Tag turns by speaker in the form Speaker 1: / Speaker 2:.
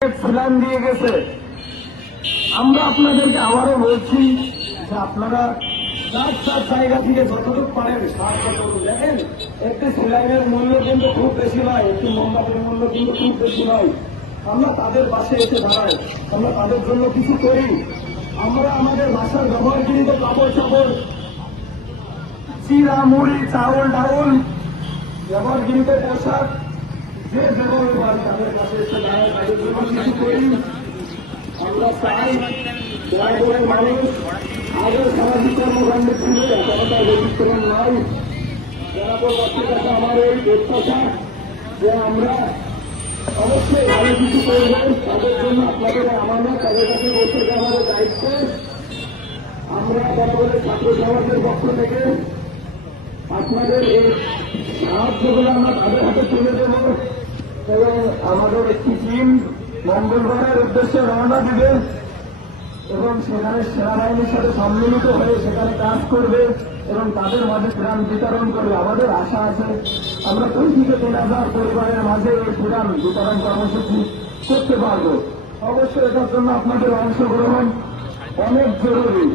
Speaker 1: ফুলান দিয়ে গেছে। আমরা আপনাদেরকে আবারও বলছি যে আপনারা চার চার জায়গা থেকে যতটুকু পারেন দেখেন, একটি সিলাইনের মূল্য কিন্তু খুব বেশি নয়, একটি মোমবাতির মূল্য কিন্তু খুব বেশি নয়। আমরা তাদের পাশে এসে দাঁড়াই, আমরা তাদের জন্য কিছু করি। আমরা আমাদের বাসার ব্যবহারকৃত কাপড় চাপড়, চিরা, মুড়ি, চাউল, ডাউল ব্যবহারকৃত পোশাক যে কাছে কিছু আমরা আমার এই প্রত্যাশা যে আমরা অবশ্যই ভালো কিছু করবেন তাদের জন্য আপনাদের আমাদের তাদের কাছে দায়িত্ব আমরা জনগণের ছাত্র সমাজের পক্ষ থেকে আপনাদের এই সাহায্যগুলো আমরা তাদের হাতে তুলে দেব। এবং আমাদের একটি টিম মঙ্গলবারের উদ্দেশ্যে রওনা দিবে এবং সেখানে সেনাবাহিনীর সাথে সম্মিলিত হয়ে সেখানে কাজ করবে এবং তাদের মাঝে ত্রাণ বিতরণ করবে। আমাদের আশা আছে, আমরা দুই থেকে তিন হাজার পরিবারের মাঝে এই ত্রাণ বিতরণ কর্মসূচি করতে পারব। অবশ্যই এটার জন্য আপনাদের অংশগ্রহণ অনেক জরুরি।